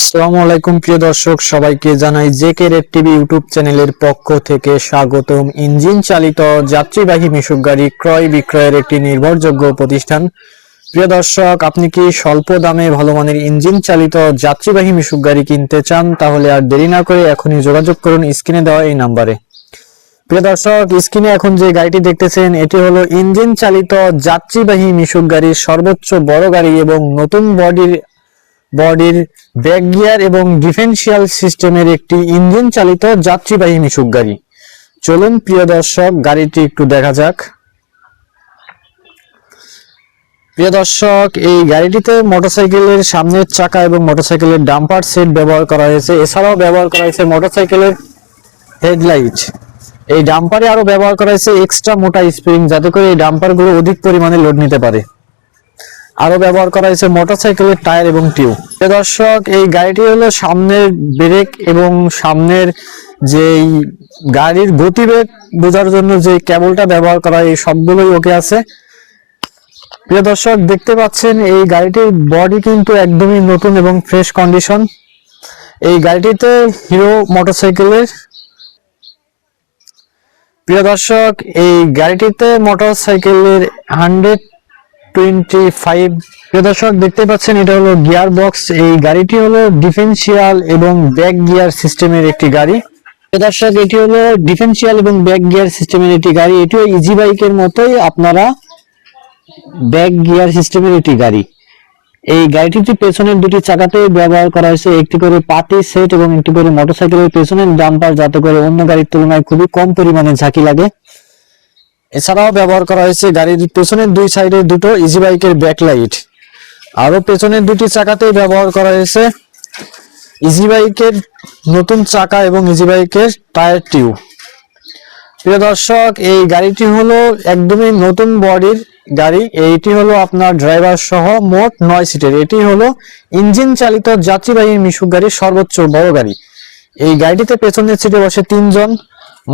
আসসালামু আলাইকুম প্রিয় দর্শক, সবাইকে জানাই জেকে রেড টিভি ইউটিউব চ্যানেলের পক্ষ থেকে স্বাগতম। ইঞ্জিন চালিত যাত্রীবাহী মিশুক গাড়ি ক্রয় বিক্রয়ের একটি নির্ভরযোগ্য প্রতিষ্ঠান। প্রিয় দর্শক, আপনি কি স্বল্প দামে ভালো মানের ইঞ্জিন চালিত যাত্রীবাহী মিশুক গাড়ি কিনতে চান? তাহলে আর দেরি না করে এখনই যোগাযোগ করুন স্ক্রিনে দেওয়া এই নাম্বারে। প্রিয় দর্শক, স্ক্রিনে এখন যে গাড়িটি দেখতেছেন এটি হলো ইঞ্জিন চালিত যাত্রীবাহী মিশুক গাড়ির সর্বোচ্চ বড় গাড়ি এবং নতুন বডির ব্যাক গিয়ার এবং ডিফারেন্সিয়াল সিস্টেমের একটি ইঞ্জিন চালিত যাত্রীবাহী মিশুক গাড়ি। চলুন প্রিয় দর্শক, গাড়িটি একটু দেখা যাক। প্রিয় দর্শক, এই গাড়িটিতে মোটরসাইকেলের সামনের চাকা এবং মোটরসাইকেলের ডাম্পার সেট ব্যবহার করা হয়েছে। এছাড়াও ব্যবহার করা হয়েছে মোটরসাইকেলের হেডলাইট। এই ডাম্পারে আরো ব্যবহার করা হয়েছে এক্সট্রা মোটা স্প্রিং, যাতে করে এই ডাম্পারগুলো অধিক পরিমাণে লোড নিতে পারে। আরো ব্যবহার করা হয়েছে মোটরসাইকেলের টায়ার এবং টিউব। দর্শক, এই গাড়িটি হলো সামনের ব্রেক এবং সামনের যে গাড়ির গতিবেগ বোঝার জন্য যে কেবলটা ব্যবহার করা, এই সবগুলোই ওকে আছে। প্রিয় দর্শক, দেখতে পাচ্ছেন এই গাড়িটির বডি কিন্তু একদমই নতুন এবং ফ্রেশ কন্ডিশন। এই গাড়িটিতে হিরো মোটরসাইকেলের প্রিয় দর্শক, এই গাড়িটিতে মোটরসাইকেলের 125। প্রিয় দর্শক, দেখতে পাচ্ছেন এটা হলো গিয়ার বক্স। এই গাড়িটি হলো ডিফারেন্সিয়াল এবং ব্যাক গিয়ার সিস্টেমের একটি গাড়ি। প্রিয় দর্শক, এটি হলো ডিফারেন্সিয়াল এবং ব্যাক গিয়ার সিস্টেমের একটি গাড়ি। এটিও ইজি বাইকের মতোই আপনারা ব্যাক গিয়ার সিস্টেমের একটি গাড়ি। এই গাড়িটিতে পেছনের দুটি চাকাতে ব্যবহার করা হয়েছে একটি করে পার্টি সেট এবং একটি করে মোটরসাইকেলের পেছনের ডাম্পার, যাতে করে অন্য গাড়ির তুলনায় খুবই কম পরিমাণে ঝাঁকি লাগে। এছাড়াও ব্যবহার করা হয়েছে গাড়ির পেছনের দুই সাইডে দুটো ইজি বাইকের ব্যাকলাইট। আরো পেছনের দুটি চাকাতেই ব্যবহার করা হয়েছে ইজি বাইকের নতুন চাকা এবং ইজি বাইকের টায়ার টিউব। প্রিয় দর্শক, এই গাড়িটি হলো একদমই নতুন বডির গাড়ি। এইটি হলো আপনার ড্রাইভার সহ মোট 9 সিটের। এটি হলো ইঞ্জিন চালিত যাত্রীবাহী মিশুক গাড়ির সর্বোচ্চ বড় গাড়ি। এই গাড়িটিতে পেছনের সিটে বসে 3 জন,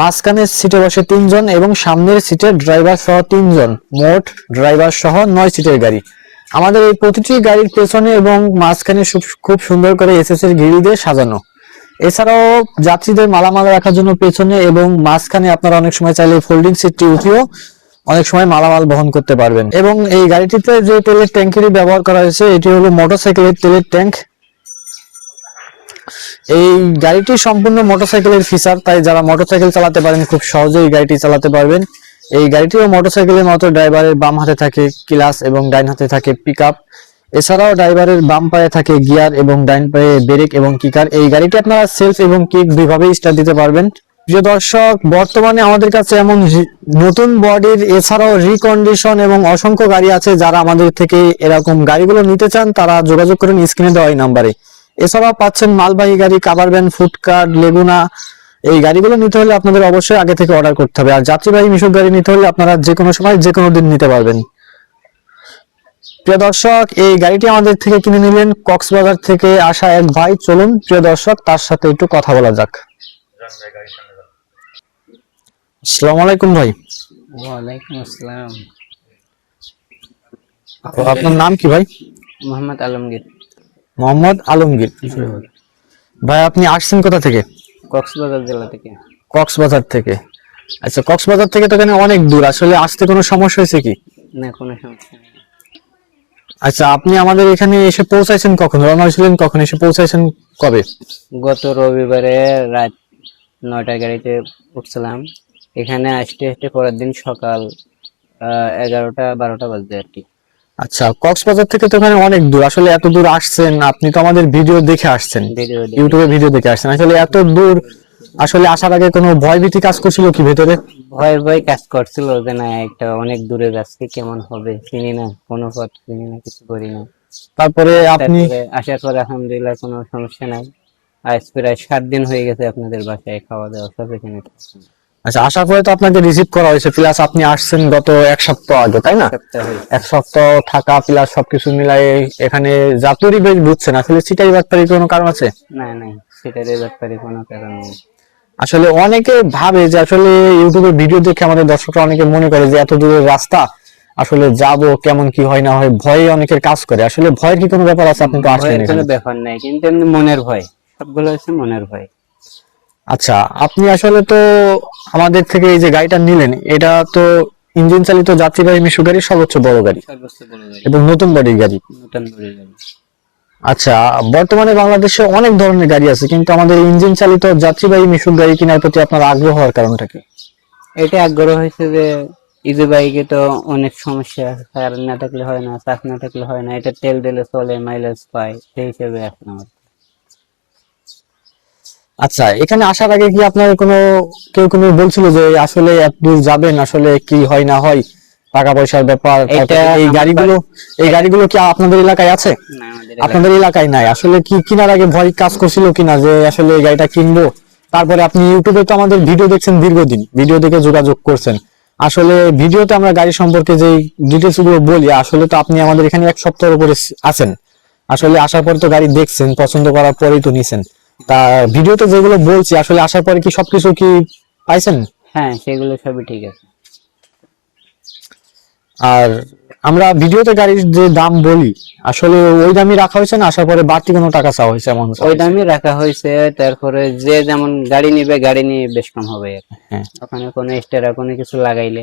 মাঝখানের সিটে বসে 3 জন এবং সামনের সিটে ড্রাইভার সহ 3 জন। মোট ড্রাইভার সহ 9 সিটের গাড়ি। আমাদের এই প্রতিটি গাড়ির পেছনে এবং মাঝখানে খুব সুন্দর করে এসএস এর গ্রিল দিয়ে সাজানো। এছাড়াও যাত্রীদের মালামাল রাখার জন্য পেছনে এবং মাঝখানে আপনারা অনেক সময় চাইলে ফোল্ডিং সিটটি উঠিয়েও অনেক সময় মালামাল বহন করতে পারবেন। এবং এই গাড়িটিতে যে তেলের ট্যাঙ্কিটি ব্যবহার করা হয়েছে এটি হলো মোটরসাইকেলের তেলের ট্যাঙ্ক। এই গাড়িটি সম্পূর্ণ মোটরসাইকেলের ফিচার, তাই যারা মোটরসাইকেল চালাতে পারেন খুব সহজেই এই গাড়িটি চালাতে পারবেন। এই গাড়িটিও মোটরসাইকেলের মতো ড্রাইভারের বাম হাতে থাকে ক্লাচ এবং ডাইন হাতে থাকে পিকআপ। এছাড়াও ড্রাইভারের বাম পায়ে থাকে গিয়ার এবং ডাইন পায়ে ব্রেক এবং কিকার। এই গাড়িটি আপনারা সেলফ এবং কিক দুইভাবেই স্টার্ট দিতে পারবেন। প্রিয় দর্শক, বর্তমানে আমাদের কাছে এমন নতুন বডির এছাড়াও রিকন্ডিশন এবং অসংখ্য গাড়ি আছে। যারা আমাদের থেকে এরকম গাড়িগুলো নিতে চান তারা যোগাযোগ করুন স্ক্রিনে দেওয়া এই নাম্বারে। এছাড়াও পাচ্ছেন মালবাহী গাড়ি, কাভার ভ্যান, ফুডকার্ট, লেগুনা। এই গাড়িগুলো নিতে হলে আপনাদের অবশ্যই আগে থেকে অর্ডার করতে হবে। আর যাত্রীবাহী মিশুক গাড়ি নিতে হলে আপনারা যে কোনো সময় যে কোনো দিন নিতে পারবেন। প্রিয় দর্শক, এই গাড়িটি আমাদের থেকে কিনে নিলেন কক্সবাজার থেকে আসা এক ভাই। চলুন প্রিয় দর্শক, তার সাথে একটু কথা বলা যাক। আসসালামু আলাইকুম ভাই। ওয়ালাইকুম আসসালাম। আপনার নাম কি ভাই? মোহাম্মদ আলমগীর। মোহাম্মদ আলমগীর। ভাই আপনি আসছেন কোথা থেকে? কক্সবাজার জেলা থেকে। কক্সবাজার থেকে। আচ্ছা, কক্সবাজার থেকে তো এখানে অনেক দূর, আসলে আসতে কোনো সমস্যা হয়েছে কি? না, কোনো সমস্যা নেই। আচ্ছা, আপনি আমাদের এখানে এসে পৌঁছাইছেন কখন? রওনা হয়েছিলেন কখন? এসে পৌঁছাইছেন কবে? গত রবিবারে রাত 9টার গাড়িতে উঠছিলাম। এখানে আসতে আসতে পরের দিন সকাল 11টা-12টা বাজে আর কি। আচ্ছা, কক্সবাজার থেকে তো এখানে অনেক দূর, আসলে এত দূর আসছেন আপনি তো আমাদের ভিডিও দেখে আসছেন, ইউটিউবে ভিডিও দেখে আসছেন। আসলে এত দূর আসলে আসার আগে কোনো ভয় ভীতি কাজ করছিল কি ভেতরে? ভয় ভয় কাজ করছিল যে না, একটা অনেক দূরে যাচ্ছি, কেমন হবে চিনি না, কোনো পথ চিনি না, কিছু করি না। তারপরে আপনি তারপরে আসার পরে আলহামদুলিল্লাহ কোনো সমস্যা নাই। আজ প্রায় 7 দিন হয়ে গেছে আপনাদের বাসায় খাওয়া দাওয়া সব এখানে। আচ্ছা, আসার পরে তো আপনাকে রিসিভ করা হয়েছে, প্লাস আপনি আসছেন গত 1 সপ্তাহ আগে, তাই না? সপ্তাহ হয়েছে। 1 সপ্তাহ থাকা প্লাস সবকিছু মিলাই এখানে যা পরিবেশ বুঝছেন, আসলে সিটাই বাটপারি কোনো কারণ আছে? না নাই, সেটার ব্যাপারে কোনো কারণ নেই। আসলে অনেকে ভাবে যে আসলে ইউটিউবের ভিডিও দেখে আমাদের দর্শকরা অনেকে মনে করে যে এত দূরের রাস্তা আসলে যাব কেমন কি হয় না হয়, ভয়ে অনেকের কাজ করে। আসলে ভয়ের কি কোনো ব্যাপার আছে? আপনি তো আসলেন ভয়ের কোনো এখানে। ব্যাপার নাই, কিন্তু এমনি মনের ভয়, সবগুলো হচ্ছে মনের ভয়। আচ্ছা, আপনি আসলে তো আমাদের থেকে এই যে গাড়িটা নিলেন, এটা তো ইঞ্জিন চালিত যাত্রীবাহী মিশুক গাড়ির সর্বোচ্চ বড় গাড়ি সর্বোচ্চ বড় গাড়ি, এবং নতুন বডির গাড়ি। নতুন বড় গাড়ি। আচ্ছা, বর্তমানে বাংলাদেশে অনেক ধরনের গাড়ি আছে, কিন্তু আমাদের ইঞ্জিন চালিত যাত্রীবাহী মিশুক গাড়ি কেনার প্রতি আপনার আগ্রহ হওয়ার কারণটা কি? এটা আগ্রহ হয়েছে যে ইজি বাইকে তো অনেক সমস্যা, টায়ার না থাকলে হয় না, চাক না থাকলে হয় না, এটা তেল দিলে চলে, মাইলেজ পায়, সেই হিসেবে এখন আমার। আচ্ছা, এখানে আসার আগে কি আপনার কেউ বলছিল যে আসলে এত দূর যাবেন, আসলে কি হয় না হয়, টাকা পয়সার ব্যাপার? এটা তারপরে এই গাড়িগুলো কি আপনাদের এলাকায় আছে? না, আমাদের আপনাদের এলাকায় নাই। আসলে কি কেনার আগে ভয় কাজ করছিল কিনা যে আসলে এই গাড়িটা কিনবো? তারপরে আপনি ইউটিউবে তো আমাদের ভিডিও দেখছেন, দীর্ঘদিন ভিডিও দেখে যোগাযোগ করছেন। আসলে ভিডিওতে আমরা গাড়ি সম্পর্কে যে ডিটেলস গুলো বলি, আসলে তো আপনি আমাদের এখানে 1 সপ্তাহের উপরে আছেন। আসলে আসার পরে তো গাড়ি দেখছেন, পছন্দ করার পরেই তো নিছেন। তা ভিডিওতে যেগুলো বলছি, আসলে আসার পরে কি সবকিছু কি পাইছেন? হ্যাঁ, সেগুলো সবই ঠিক আছে। আর আমরা ভিডিওতে গাড়ির যে দাম বলি, আসলে ওই দামই রাখা হয়েছে না আসার পরে বাড়তি কোনো টাকা চাওয়া হয়েছে এমন? ওই দামই রাখা হয়েছে, তারপরে যে যেমন গাড়ি নিবে, গাড়ি নিয়ে বেশ কম হবে আর কি। হ্যাঁ। ওখানে কোনো এক্সট্রা কোনো কিছু লাগাইলে।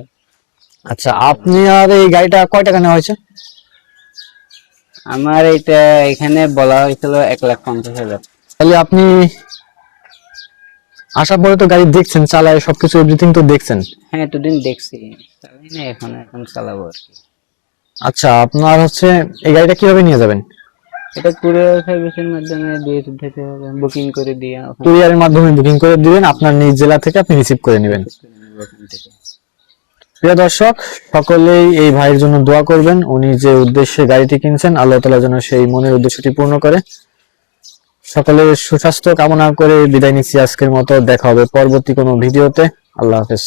আচ্ছা, আপনি আর এই গাড়িটা কয় টাকা নেওয়া হয়েছে? আমার এটা এখানে বলা হয়েছিল 1,50,000। তাহলে আপনি আসার পরে তো গাড়ি দেখছেন, চালায় সবকিছু এভরিথিং তো দেখছেন। হ্যাঁ, এতদিন দেখছি, চালাই না, এখন চালাবো আর কি। আচ্ছা, আপনার হচ্ছে এই গাড়িটা কিভাবে নিয়ে যাবেন? এটা কুরিয়ার সার্ভিসের মাধ্যমে দিয়ে দিতে হবে, বুকিং করে দিয়ে ওখানে কুরিয়ারের মাধ্যমে বুকিং করে দিবেন, আপনার নিজ জেলা থেকে আপনি রিসিভ করে নেবেন। করে নেবো ওখান থেকে। প্রিয় দর্শক, সকলেই এই ভাইয়ের জন্য দোয়া করবেন। উনি যে উদ্দেশ্যে গাড়িটি কিনছেন, আল্লাহ তাআলা যেন সেই মনের উদ্দেশ্যটি পূর্ণ করে। সকলের সুস্বাস্থ্য কামনা করে বিদায় নিচ্ছি আজকের মতো। দেখা হবে পরবর্তী কোনো ভিডিওতে। আল্লাহ হাফেজ।